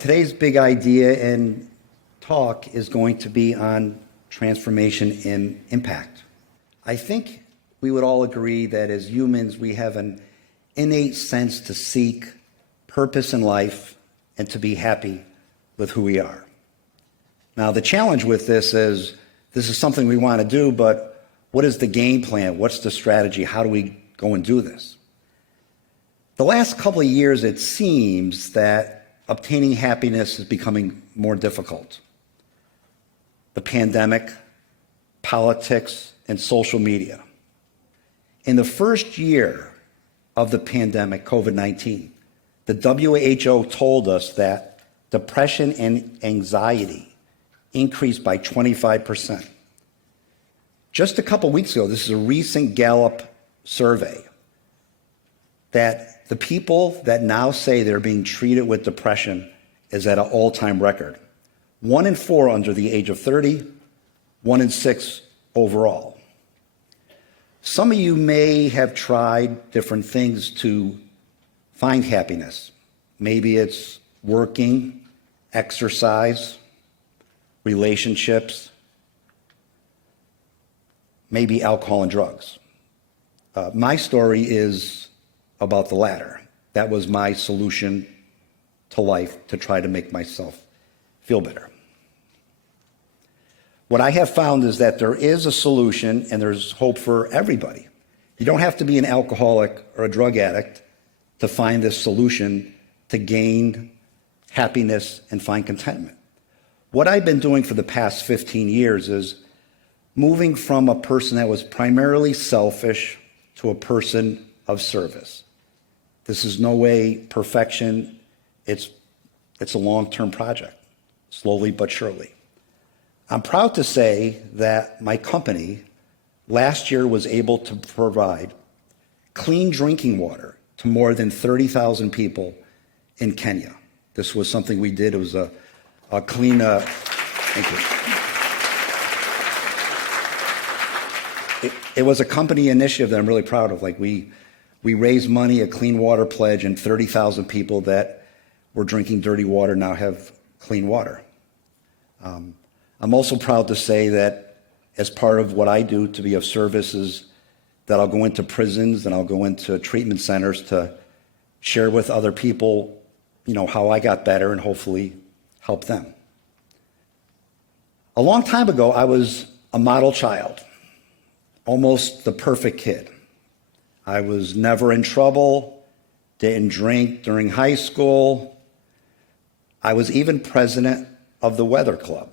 Today's big idea and talk is going to be on transformation and impact. I think we would all agree that as humans, we have an innate sense to seek purpose in life and to be happy with who we are. Now, the challenge with this is something we want to do, but what is the game plan? What's the strategy? How do we go and do this? The last couple of years, it seems that obtaining happiness is becoming more difficult. The pandemic, politics, and social media. In the first year of the pandemic, COVID-19, the WHO told us that depression and anxiety increased by 25%. Just a couple weeks ago, this is a recent Gallup survey, that the people that now say they're being treated with depression is at an all-time record. 1 in 4 under the age of 30, 1 in 6 overall. Some of you may have tried different things to find happiness. Maybe it's working, exercise, relationships, maybe alcohol and drugs. My story is about the latter. That was my solution to life, to try to make myself feel better. What I have found is that there is a solution and there's hope for everybody. You don't have to be an alcoholic or a drug addict to find this solution to gain happiness and find contentment. What I've been doing for the past 15 years is moving from a person that was primarily selfish to a person of service. This is no way perfection. It's a long-term project, slowly but surely. I'm proud to say that my company last year was able to provide clean drinking water to more than 30,000 people in Kenya. This was something we did. It was a clean, thank you. It was a company initiative that I'm really proud of. Like we raised money, a clean water pledge, and 30,000 people that were drinking dirty water now have clean water. I'm also proud to say that as part of what I do to be of service is that I'll go into prisons and I'll go into treatment centers to share with other people, how I got better and hopefully help them. A long time ago, I was a model child, almost the perfect kid. I was never in trouble, didn't drink during high school. I was even president of the weather club.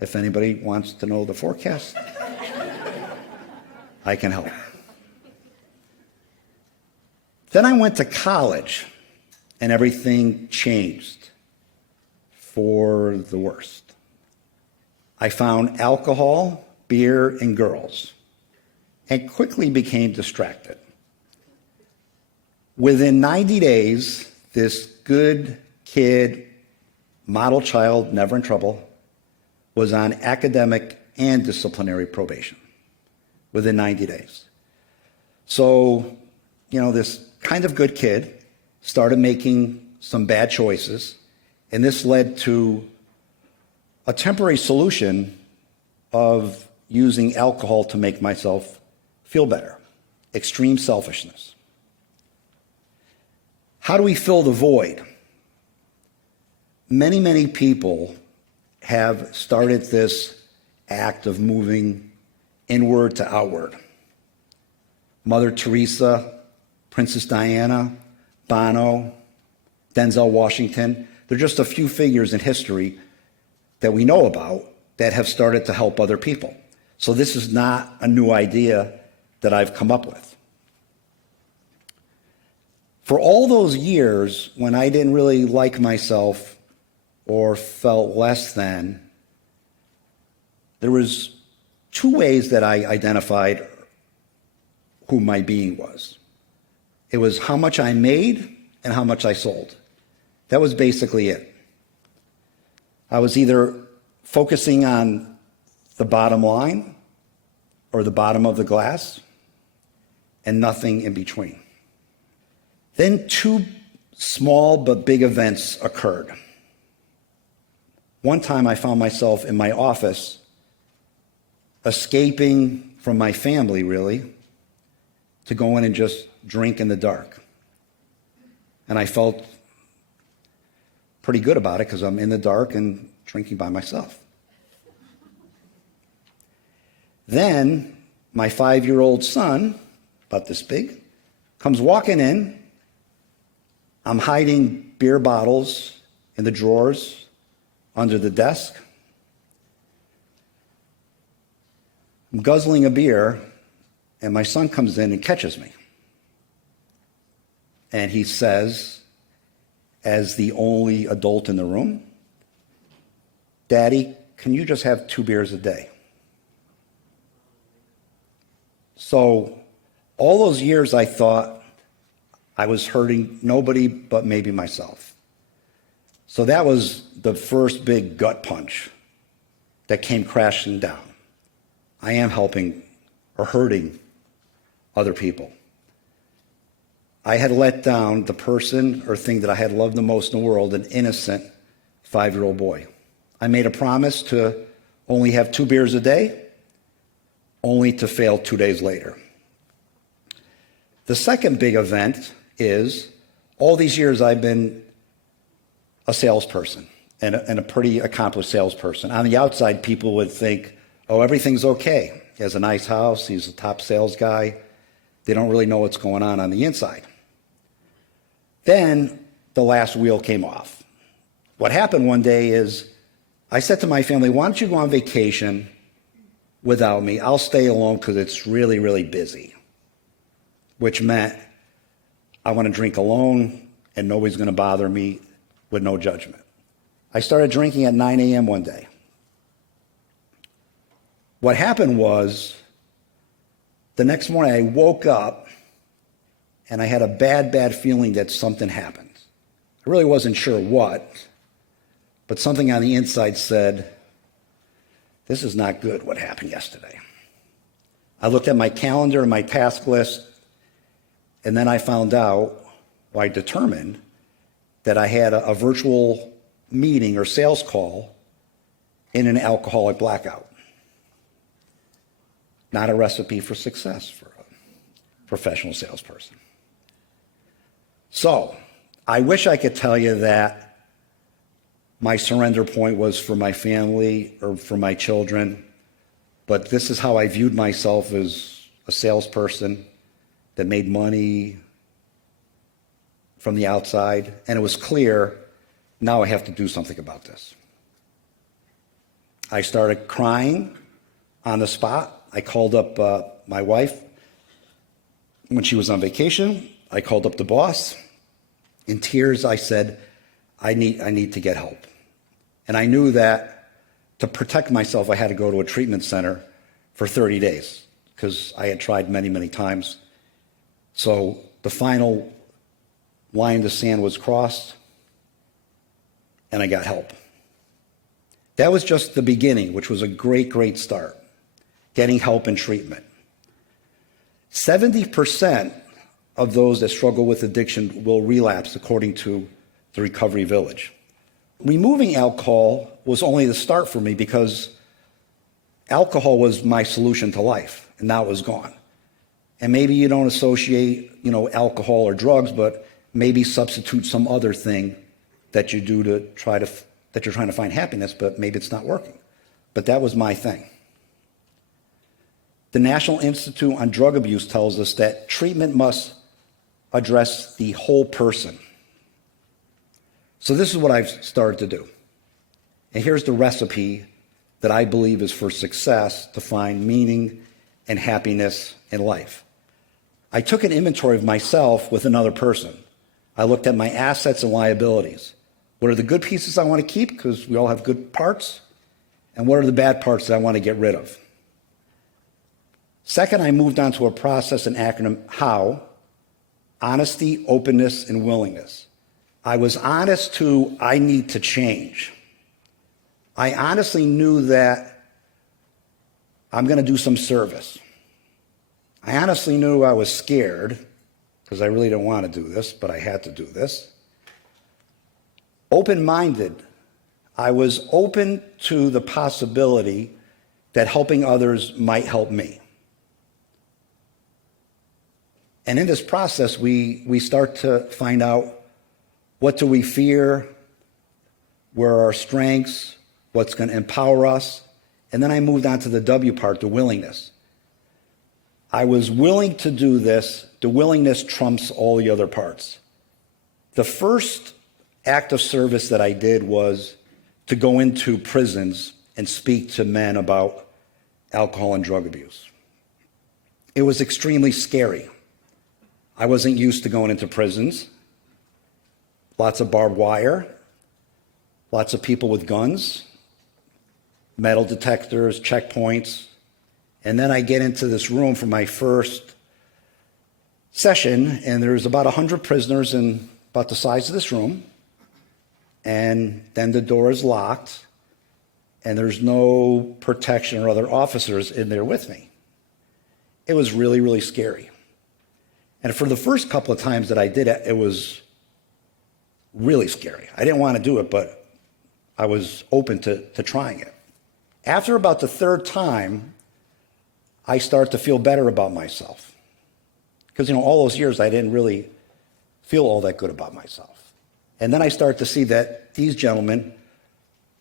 If anybody wants to know the forecast, I can help. Then I went to college and everything changed for the worst. I found alcohol, beer, and girls, and quickly became distracted. Within 90 days, this good kid, model child, never in trouble, was on academic and disciplinary probation within 90 days. So, this kind of good kid started making some bad choices, and this led to a temporary solution of using alcohol to make myself feel better. Extreme selfishness. How do we fill the void? Many, many people have started this act of moving inward to outward. Mother Teresa, Princess Diana, Bono, Denzel Washington. They're just a few figures in history that we know about that have started to help other people. So this is not a new idea that I've come up with. For all those years when I didn't really like myself or felt less than, there was two ways that I identified who my being was. It was how much I made and how much I sold. That was basically it. I was either focusing on the bottom line or the bottom of the glass and nothing in between. Then two small but big events occurred. One time I found myself in my office escaping from my family, really, to go in and just drink in the dark. And I felt pretty good about it because I'm in the dark and drinking by myself. Then my 5-year-old son, about this big, comes walking in. I'm hiding beer bottles in the drawers under the desk. I'm guzzling a beer, and my son comes in and catches me. And he says, as the only adult in the room, "Daddy, can you just have 2 beers a day?" So all those years I thought I was hurting nobody but maybe myself. So that was the first big gut punch that came crashing down. I am helping or hurting other people. I had let down the person or thing that I had loved the most in the world, an innocent 5-year-old boy. I made a promise to only have 2 beers a day, only to fail 2 days later. The second big event is all these years I've been a salesperson and a pretty accomplished salesperson. On the outside, people would think, oh, everything's okay. He has a nice house. He's a top sales guy. They don't really know what's going on the inside. Then the last wheel came off. What happened one day is I said to my family, why don't you go on vacation without me? I'll stay alone because it's really, really busy, which meant I want to drink alone and nobody's going to bother me with no judgment. I started drinking at 9 a.m. one day. What happened was the next morning I woke up and I had a bad feeling that something happened. I really wasn't sure what, but something on the inside said, this is not good what happened yesterday. I looked at my calendar and my task list, and then I found out, or I determined, that I had a virtual meeting or sales call in an alcoholic blackout. Not a recipe for success for a professional salesperson. So, I wish I could tell you that my surrender point was for my family or for my children, but this is how I viewed myself as a salesperson that made money from the outside, and it was clear, now I have to do something about this. I started crying on the spot. I called up my wife when she was on vacation. I called up the boss. In tears, I said, I need to get help. And I knew that to protect myself, I had to go to a treatment center for 30 days because I had tried many, many times. So the final line in the sand was crossed, and I got help. That was just the beginning, which was a great start, getting help and treatment. 70% of those that struggle with addiction will relapse, according to the Recovery Village. Removing alcohol was only the start for me because alcohol was my solution to life, and now it was gone. And maybe you don't associate, alcohol or drugs, but maybe substitute some other thing that you do that you're trying to find happiness, but maybe it's not working. But that was my thing. The National Institute on Drug Abuse tells us that treatment must address the whole person. So this is what I've started to do. And here's the recipe that I believe is for success to find meaning and happiness in life. I took an inventory of myself with another person. I looked at my assets and liabilities. What are the good pieces I want to keep, because we all have good parts, and what are the bad parts that I want to get rid of? Second, I moved on to a process and acronym, HOW, honesty, openness, and willingness. I was honest to, I need to change. I honestly knew that I'm going to do some service. I honestly knew I was scared because I really didn't want to do this, but I had to do this. Open-minded. I was open to the possibility that helping others might help me. And in this process, we start to find out, what do we fear? Where are our strengths? What's going to empower us? And then I moved on to the W part, the willingness. I was willing to do this. The willingness trumps all the other parts. The first act of service that I did was to go into prisons and speak to men about alcohol and drug abuse. It was extremely scary. I wasn't used to going into prisons. Lots of barbed wire, lots of people with guns, metal detectors, checkpoints. And then I get into this room for my first session, and there's about 100 prisoners in about the size of this room. And then the door is locked, and there's no protection or other officers in there with me. It was really, really scary. And for the first couple of times that I did it, it was really scary. I didn't want to do it, but I was open to trying it. After about the third time, I start to feel better about myself. Because, all those years I didn't really feel all that good about myself. And then I start to see that these gentlemen,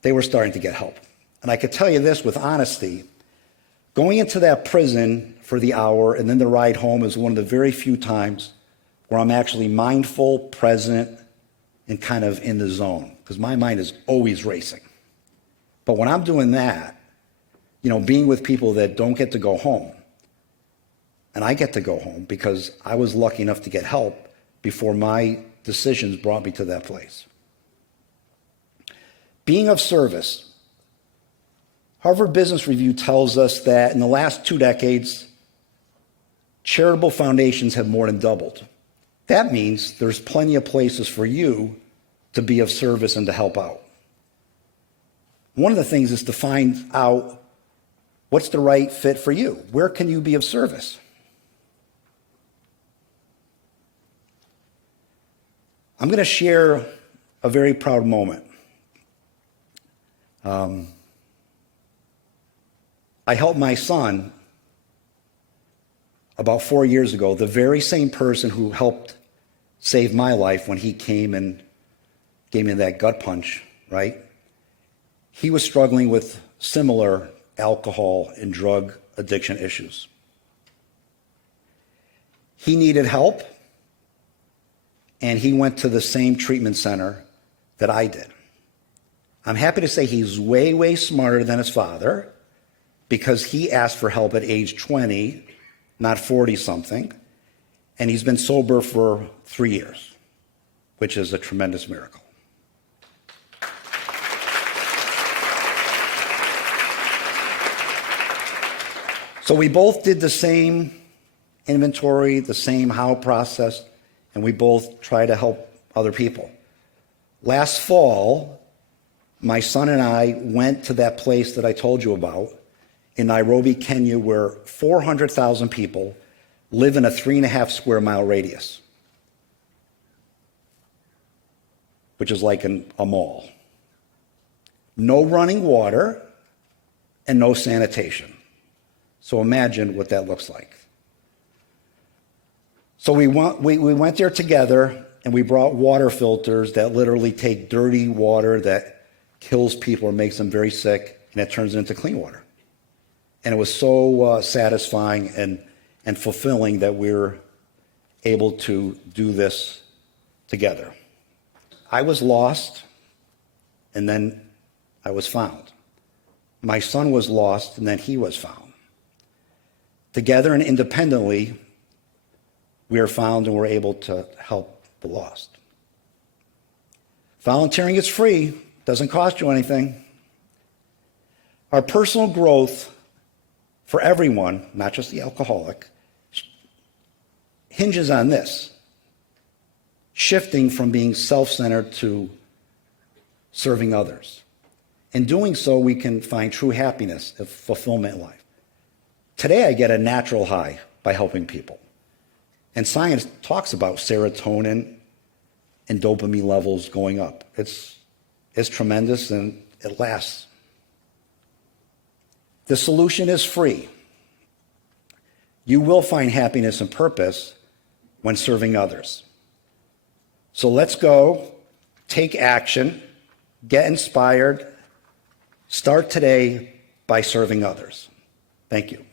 they were starting to get help. And I could tell you this with honesty, going into that prison for the hour and then the ride home is one of the very few times where I'm actually mindful, present, and kind of in the zone, because my mind is always racing. But when I'm doing that, being with people that don't get to go home, and I get to go home because I was lucky enough to get help before my decisions brought me to that place. Being of service. Harvard Business Review tells us that in the last 2 decades, charitable foundations have more than doubled. That means there's plenty of places for you to be of service and to help out. One of the things is to find out what's the right fit for you. Where can you be of service? I'm going to share a very proud moment. I helped my son about 4 years ago, the very same person who helped save my life when he came and gave me that gut punch, right? He was struggling with similar alcohol and drug addiction issues. He needed help, and he went to the same treatment center that I did. I'm happy to say he's way, way smarter than his father, because he asked for help at age 20, not 40-something, and he's been sober for 3 years, which is a tremendous miracle. So we both did the same inventory, the same how process, and we both try to help other people. Last fall, my son and I went to that place that I told you about in Nairobi, Kenya, where 400,000 people live in a 3.5 square mile radius, which is like a mall. No running water and no sanitation. So imagine what that looks like. So we went there together, and we brought water filters that literally take dirty water that kills people or makes them very sick, and it turns it into clean water. And it was so satisfying and fulfilling that we were able to do this together. I was lost, and then I was found. My son was lost, and then he was found. Together and independently, we are found and we're able to help the lost. Volunteering is free, doesn't cost you anything. Our personal growth for everyone, not just the alcoholic, hinges on this. shifting from being self-centered to serving others. In doing so, we can find true happiness and fulfillment in life. Today, I get a natural high by helping people. And science talks about serotonin and dopamine levels going up. It's tremendous and it lasts. The solution is free. You will find happiness and purpose when serving others. So let's go, take action, get inspired, start today by serving others. Thank you.